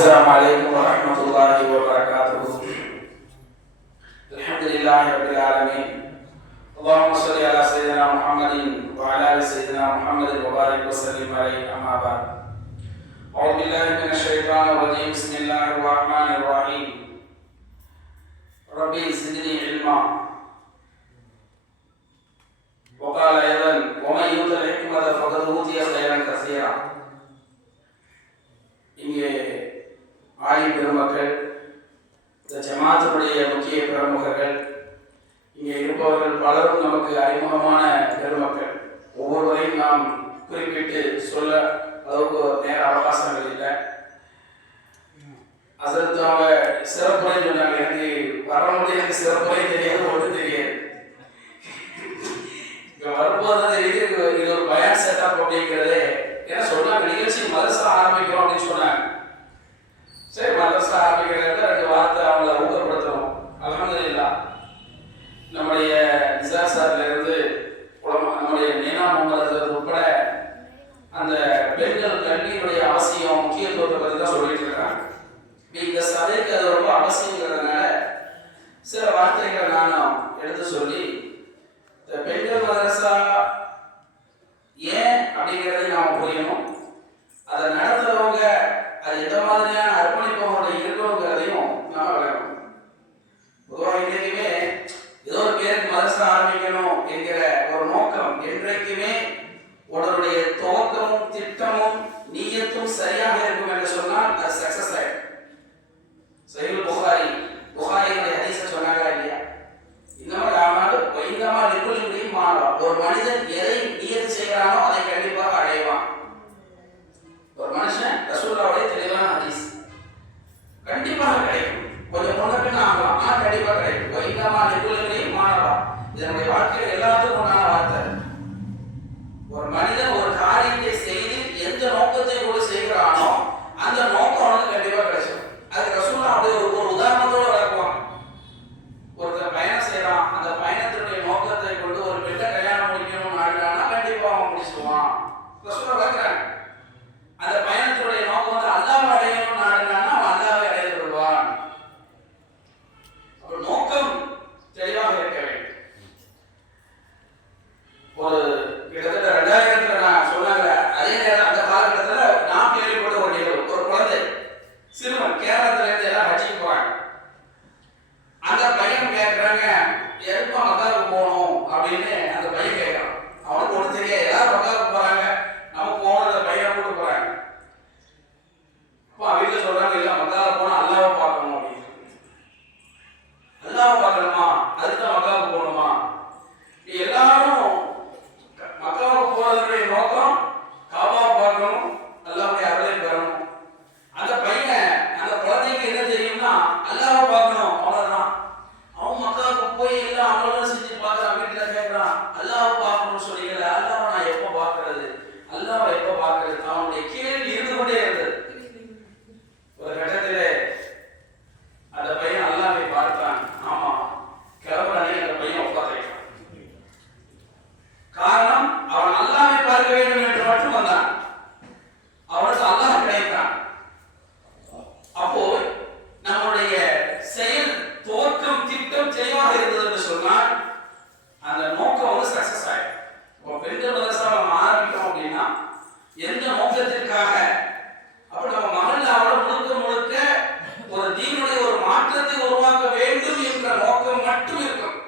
السلام عليكم ورحمة الله وبركاته. الحمد لله رب العالمين. اللهم صل على سيدنا محمد وعلى آل سيدنا محمد وبارك وسلم عليه. أما بعد. أعوذ بالله من الشيطان الرجيم. بسم الله الرحمن الرحيم. ربي زدني علما. وقال أيضا: ومن يؤت الحكمة فقد أوتي خيرا كثيرا. இங்கே ஆலி பெருமக்கள், இந்த ஜமாத்துடைய முக்கிய பிரமுகர்கள், இங்கே இருப்பவர்கள் பலரும் நமக்கு அறிமுகமான பெருமக்கள். ஒவ்வொருவரையும் நாம் குறிப்பிட்டு சொல்ல அளவுக்கு நேர அவகாசங்கள் இல்லை. அதற்கு அவங்க சிறப்புரை சொன்னாங்க. எனக்கு வரமுடிய எனக்கு சிறப்புரை தெரியாது, ஒன்றும் தெரியாது. இங்க வரும்போது தான் தெரியுது இது ஒரு பயான் செட்டப் அப்படிங்கிறது. ஏன்னா சொன்னாங்க, நிகழ்ச்சி மதரசா ஆரம்பிக்கிறோம் அப்படின்னு சொன்னாங்க. சரி, மதரசா ஆரம்பிக்கிறத 2 வார்த்தை அவங்கள ஊக்கப்படுத்தணும். அல்ஹம்துலில்லாஹ், நம்முடைய நிசார் சார்ல இருந்து நம்முடைய மீனா முகமது உட்பட அந்த பெண்கள் கல்வியுடைய அவசியம், முக்கியத்துவத்தை பற்றி தான் சொல்லிட்டு இருக்காங்க. இந்த சபைக்கு அது ரொம்ப அவசியங்கிறதுனால சில வார்த்தைகளை நானும் எடுத்து சொல்லி, இந்த பெண்கள் மதரசா ஏன் அப்படிங்கிறதை நாம புரியணும், அதை நடத்துறவங்க அது எந்த மாதிரியான அர்ப்பணிப்போட இருக்கணுங்கிறதையும் நாம விளக்கணும். பொதுவாக இன்றைக்குமே ஏதோ ஒரு பேருக்கு மதரசா ஆரம்பிக்கணும் என்கிற ஒரு நோக்கம் என்றைக்குமே உடனுடைய துவக்கமும் திட்டமும் நீயத்தும் சரியாக இருக்கும் என்று சொன்னால் அது சக்சஸ் ஆயிடும். சஹீஹுல் புகாரியுடைய ஹதீஸை சொன்னாங்க இல்லையா? ஒரு மனிதன் எதை நியத்து செய்கிறானோ அதை கண்டிப்பாக அடைவான். ஒரு மனுஷன் ரசூலுல்லாஹ்வுடைய தெளிவான ஹதீஸ் கண்டிப்பாக கிடைக்கும். கொஞ்சம் முன்ன பின்ன ஆகலாம், ஆனால் கண்டிப்பாக கிடைக்கும். வைந்தமா நிகுலின் மாணவா, இதனுடைய வாழ்க்கையில் எல்லாத்துக்கும் உண்டான வார்த்தை. ஒரு மனிதன் ஒரு காரியத்தை செய்து எந்த நோக்கத்தை கூட செய்கிறானோ அந்த நோக்கம் அவனுக்கு கண்டிப்பாக கிடைச்சிடும். அதுக்கு ரசூலுல்லாஹ் ஒரு உதாரணத்தோட விளக்குவாங்க. ஒருத்தர் பயணம் செய்யறான், அந்த பயணத்தினுடைய நோக்கத்தை கொண்டு ஒரு பெண்ணை கல்யாணம் முடிக்கணும் நாடுறானா கண்டிப்பா அவன் முடிச்சுடுவான். ரசூலுல்லாஹ் விளக்குறாங்க, அந்த பயணத்தினுடைய நோக்கம் வந்து அல்லாஹ்வை அடையணும் நாடுறானா அவன் அல்லாஹ்வை அடைந்து கொள்வான். ஒரு நோக்கம் தெளிவாக இருக்க வேண்டும். ஒரு கிட்டத்தட்ட 2000 நான் சொன்னாங்க. அதே நேரம் அந்த காலகட்டத்தில் நான் கேள்விப்பட்ட ஒரு நிகழ்வு, ஒரு குழந்தை சிறுவன் கேரளத்துல இருந்து எல்லாம் ஹஜ்ஜுக்கு போறாங்க. அந்த பையன் கேட்கறாங்க, எப்ப மக்காவுக்கு போகணும் அப்படின்னு அந்த பையன் கேட்கறான். அவனுக்கு ஒன்றும் தெரியாது, எல்லாரும் மக்காவுக்கு போறாங்க, நம்ம போகணும், அந்த பையனை கூட்டு போறாங்க. அப்போ வீட்டில் சொல்றாங்க, இல்லை மக்காவுக்கு போனா அல்லாஹ்வை பார்க்கணும் அப்படின்னு. அல்லாஹ்வை பார்க்கணுமா, அதுதான் மக்காவுக்கு போகணுமா? எல்லாரும் மக்காவுக்கு போறதுடைய நோக்கம் காபாவை பார்க்கணும், அல்லாஹ்வுடைய அருளை பெறணும். அந்த பையன், அந்த குழந்தைக்கு என்ன தெரியும்னா அல்லாஹ்வை பார்க்கணும், அவ்வளவுதான். அவன் மக்காவுக்கு போய் எல்லாம் அமலும் செஞ்சு பார்க்கறான், வீட்டுல கேட்கறான், அல்லாஹ்வை பார்க்கணும்னு சொல்லிக்கல, அல்லாஹ்வை நான் எப்போ பார்க்கறது, அல்லாஹ்வை எப்போ பார்க்கறது? அவனுடைய கேள்வி இருந்து கொண்டே இருந்தது. ஒரு கட்டத்திலே அந்த பையன் அல்லாஹ்வை பார்த்தான். ஆமா, கிளம்புறானே அந்த பையன் உட்கார்ந்தான். காரணம், அவன் அல்லாஹ்வை பார்க்க வேண்டும் என்று மட்டும் வந்தான். அவனுக்கு அல்லாஹ் கிடைத்தான். அப்போ நம்முடைய செயல் துவக்கம் திட்டம் தெளிவாக இருந்தது என்று சொன்னால் அந்த நோக்கம் வந்து சக்சஸ் ஆயிடும். இப்போ பெண்கள் மதரசா நம்ம ஆரம்பிக்கிறோம் அப்படின்னா எந்த நோக்கத்திற்காக? அப்போ நம்ம மஹல்லாவோட முழுக்க முழுக்க ஒரு தீனுடைய ஒரு மாற்றத்தை உருவாக்க வேண்டும் என்ற நோக்கம் மட்டும் இருக்கும்.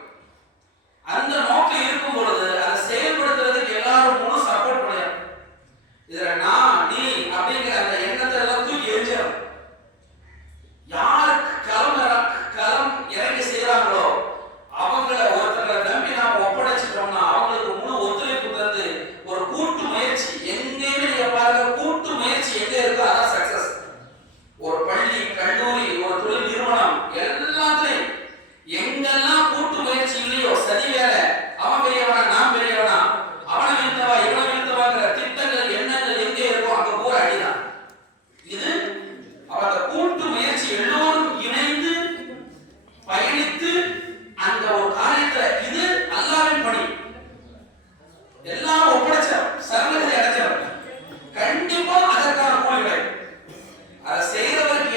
அந்த நோக்கம் இருக்கும் பொழுது அதை செயல்படுத்துறதுக்கு எல்லாரும் முழு சப்போர்ட் பண்ணணும். இதுல நான் நீ அப்படிங்கிற அந்த எண்ணத்தை எல்லாம் தூக்கி எரிஞ்சிடும். யார் களம் இறங்கி செய்யறாங்களோ அவங்கள ஒருத்தங்களை நம்பி நாம ஒப்படைச்சிட்டோம்னா அவங்களுக்கு முழு ஒத்துழைப்பு தந்து ஒரு கூட்டு முயற்சி, எங்கேயுமே நீங்க பாருங்க, கூட்டு முயற்சி எங்க இருக்கோ அதான் சக்சஸ். ஒரு பள்ளி, கல்லூரி, ஒரு தொழில் நிறுவனம், எல்லாத்துலயும் எங்கெல்லாம் கூட்டு முயற்சி இல்லையோ, சதி வேலை, அவன் பெரியவனா நான் பெரியவனா, அவனை வீழ்த்தவா இவனை வீழ்த்தவாங்கிற திட்டங்கள் எண்ணங்கள் எங்கே இருக்கோ அங்க போற அடிதான். இது அவரோட கூட்டு முயற்சி, எல்லோரும் இணைந்து பயணித்து அந்த ஒரு காரியத்தை, இது அல்லாஹ்வின் பணி. எல்லாரும் ஒப்படைச்சோம், சரணத்தை அடைச்சோம், கண்டிப்பா அதற்கான கூலி கிடைக்கும். அதை செய்யறவருக்கு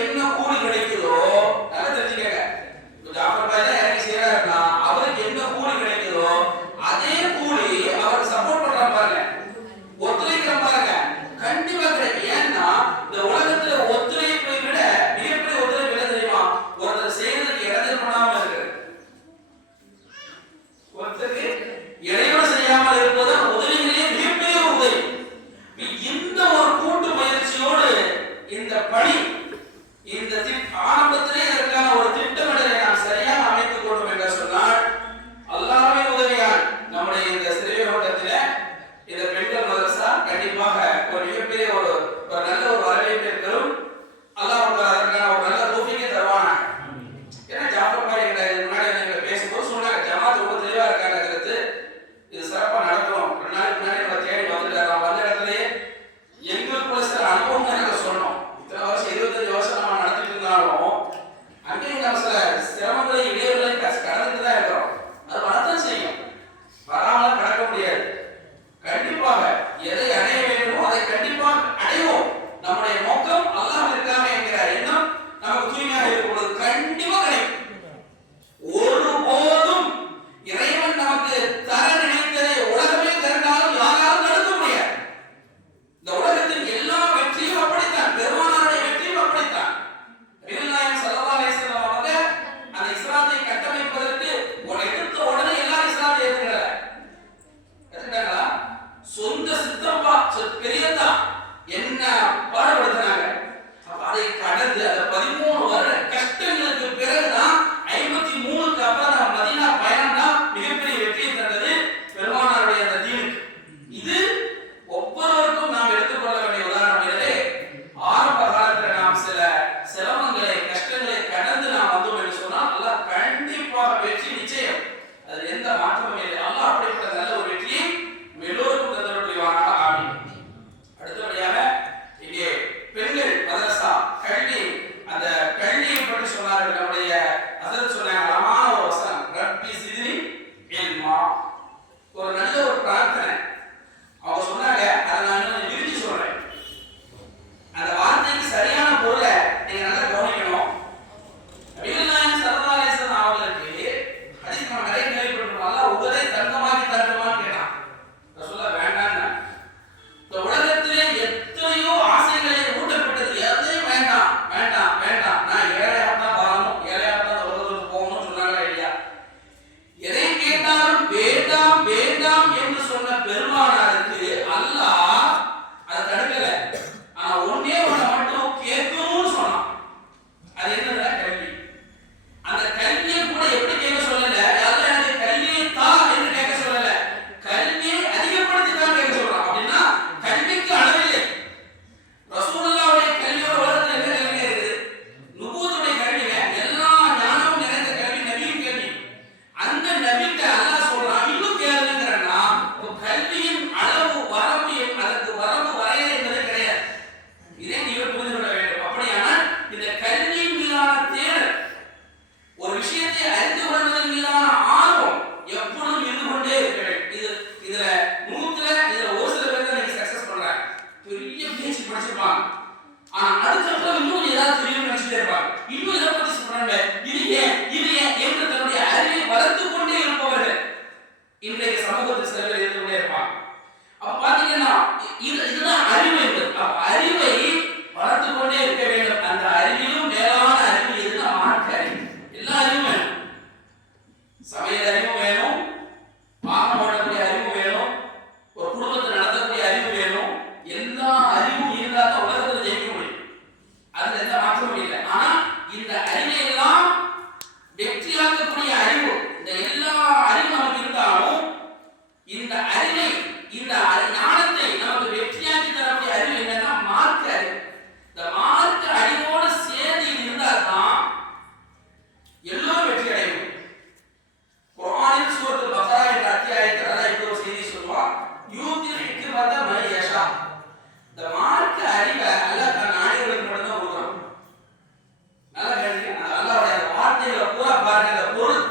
அறிந்து கொள்வதன் மீதான ஆர்வம் எப்பொழுதும் இருந்து கொண்டே இருக்க வேண்டும். இதுல ஒரு சில பேர் தான் நீங்க சக்சஸ் பண்றாங்க. பெரிய பேச்சு படிச்சிருப்பாங்க, ஆனா அதுக்கப்புறம் இன்னும் ஏதாவது தெரியும் நினைச்சுட்டே இருப்பாங்க. இன்னும் இதை பத்தி சொல்றாங்க, இது ஏன் என்று தன்னுடைய அறிவை வளர்த்து கொண்டே இருப்பவர்கள் இன்றைய சமூகத்தில் சில பேர் இருந்து கொண்டே இருப்பாங்க. அப்ப பாத்தீங்கன்னா இதுதான் அறிவு என்பது. அப்ப அறிவை வளர்த்து கொண்டே இருக்க வேண்டும். அந்த அறிவிலும் மேலான அறிவு எதுனா மார்க்க அறிவு. எல்லா அறிவும் வேணும். சமையல் அறிவும் வேணும், வாகனம் ஓட்டக்கூடிய அறிவு வேணும், ஒரு குடும்பத்தை நடத்தக்கூடிய அறிவு வேணும். எல்லா அறிவும் இருந்தால் தான் உலகத்தில் ஜெயிக்க முடியும். அதுல எந்த மாற்றமும் இல்லை. ஆனா இந்த அறிவை எல்லாம் வெற்றியாக்கக்கூடிய அறிவு, இந்த எல்லா அறிவும் நமக்கு இருந்தாலும் இந்த அறிவை, இந்த ஞானத்தை நமக்கு வெற்றியாக்கி தரக்கூடிய அறிவு என்னன்னா மார்க்க அறிவு. இந்த மார்க்க அறிவோடு சேர்ந்து இருந்தால் தான் எல்லோரும் வெற்றி அடைய முடியும். குர்ஆனில் சூரத்துல் பக்ரா என்ற அத்தியாயத்தில் அல்லாஹ் இப்படி ஒரு செய்தி சொல்வான், யூதில் ஹிக்மத மன் யஷா. இந்த மார்க்க அறிவை அல்லாஹ் தன் நாயகர்களுக்கு மட்டும் தான் கொடுக்குறான். நல்லா கேளுங்க, அல்லாஹ்வுடைய வார்த்தைகளை பூரா பாருங்க. அந்த பொருள்